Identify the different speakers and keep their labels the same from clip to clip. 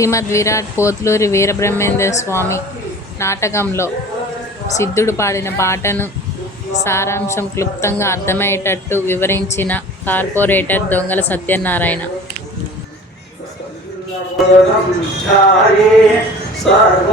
Speaker 1: శ్రీమద్ విరాట్ పోతులూరి వీరబ్రహ్మేంద్ర స్వామి నాటకంలో సిద్ధుడు పాడిన పాటను సారాంశం క్లుప్తంగా అర్థమయ్యేటట్టు వివరించిన కార్పొరేటర్ దొంగల సత్యనారాయణ.
Speaker 2: సర్వ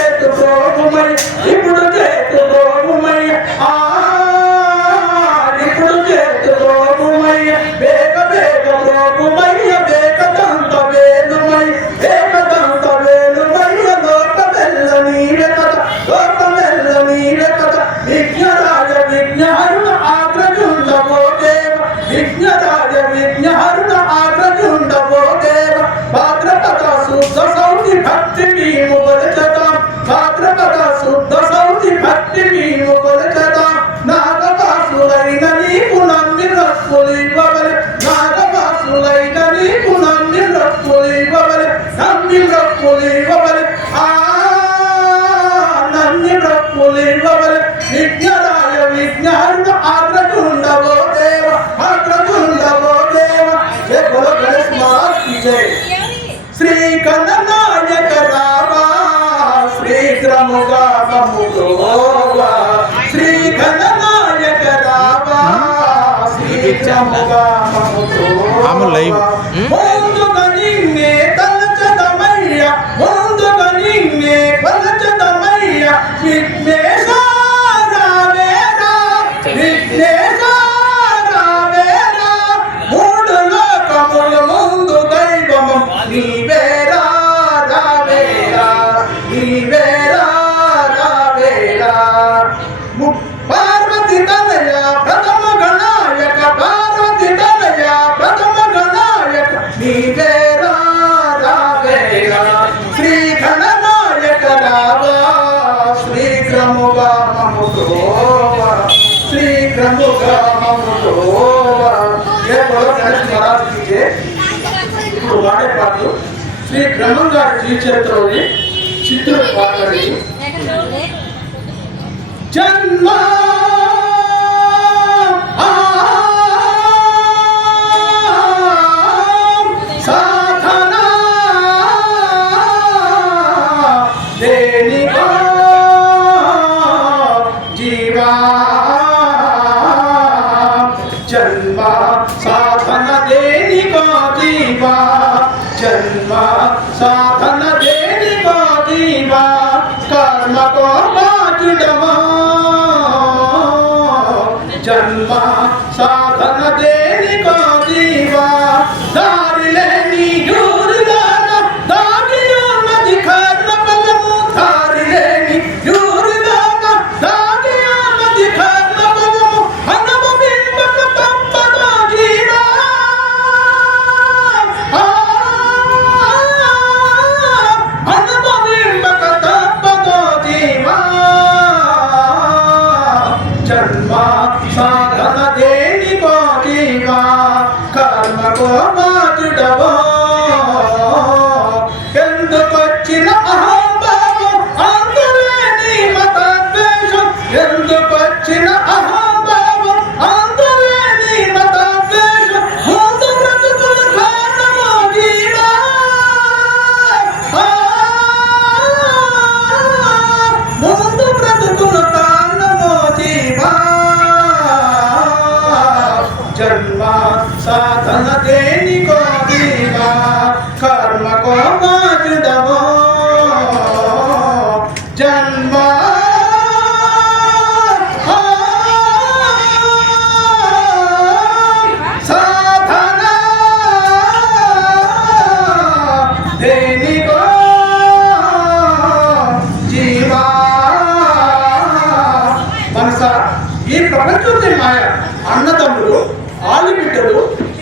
Speaker 2: విఘ్నరాజ విఘ్నహరుణ ఆగ్రజుండవో దేవ భాద్రపద శుద్ధ సౌతి భక్తి మేము కొలచత భాద్రపద శుద్ధ సౌతి భక్తి మేము కొలచత నాగవాసులైన నీకు నమ్మి రక్కులివ్వవలె నాగవాసులైన నీకు నమ్మి రక్కులివ్వవలె నమ్మి రక్కులివ్వవలె మమ్ముగోవా శ్రీ కన్ననాయక రావా శ్రీ గ్రముగా
Speaker 3: ఆమె.
Speaker 2: మమ్ముగోవా ముందుగా నిన్నే తలచదమయ్య ముందుగా నిన్నే కొలచదమయ్య విఘ్నేశ ఆరాధించే ఇప్పుడు వాడే పాటలు శ్రీ బ్రహ్మం గారి శ్రీక్షేత్రంలోని చిత్తూరు పాటలని జన్మ జన్మ జీవా కర్మకో साधन देनी को दीवा कर्म को मार दबो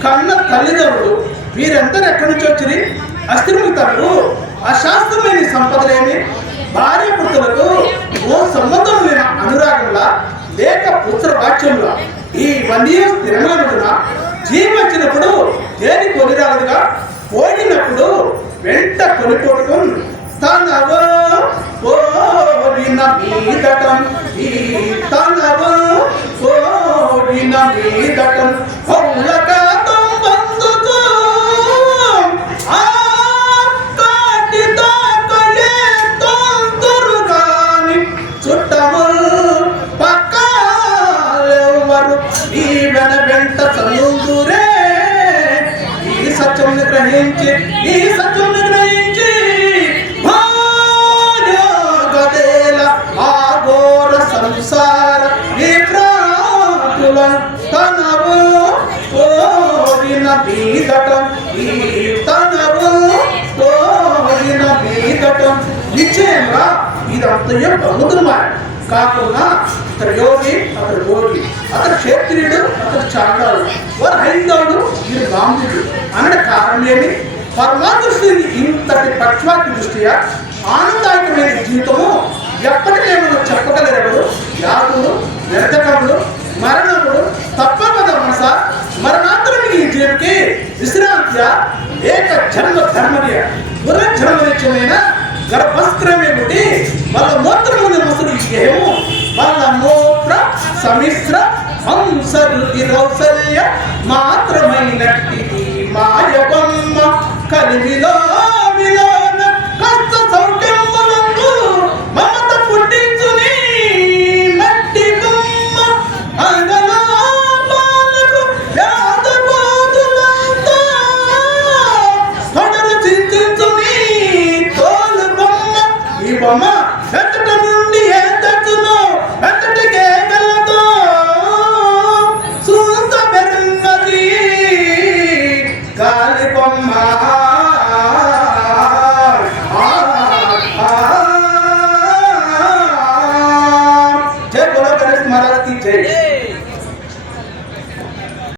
Speaker 2: కన్న తల్లిదండ్రులు వీరందరూ ఎక్కడి నుంచి వచ్చి అస్థిరముతారు అశాస్త్రమైన సంపదలేమి భార్య పుత్రులకు ఓ సంబంధం లేని అనురాగంలా లేక పుత్ర వాక్యంలా ఈ వన్నీ స్థిరమైనడున జీవించినప్పుడు దేని కొనిరాదుగా పోయినప్పుడు వెంట కొనిపోవటం తనవో ఓడిన మీదటం. ఈ తనవో ఓడిన మీదటం. పౌలక గ్రహించి ఈ సత్యం గ్రహించి భార్యగదేల ఆఘోర సంసార ఈ తనవు కోరిన బీదటం ఈ తనవు కోరిన బీదటం నిశ్చయంగా ఇదంతయో బహుదుమాయ కాకుండా అతడు యోగి అతడు భోగి అతడు క్షేత్రియుడు అతడు చాండాలు. వారు హైందవుడు వీరు గాంధీయుడు అనడ కారణమేమి పరమాదృష్టిని ఇంతటి పక్షవాతి దృష్ట్యా ఆనందాయకమైన జీవితము ఎప్పటికేమో చెప్పగలరెవరు యాగులు వ్యర్థకములు మరణములు తప్పపద మనస మరణాంతరం ఈ జీవికి విశ్రాంత్య ఏక జన్మ ధర్మనీయ పునర్జన్మనిత్యమైన గర్భస్త్రమే గుడి వాళ్ళ మూత్రము ముసులు ఏమో వాళ్ళ మూత్ర సమిశ్ర హంసరుది రౌసల్య మా Mama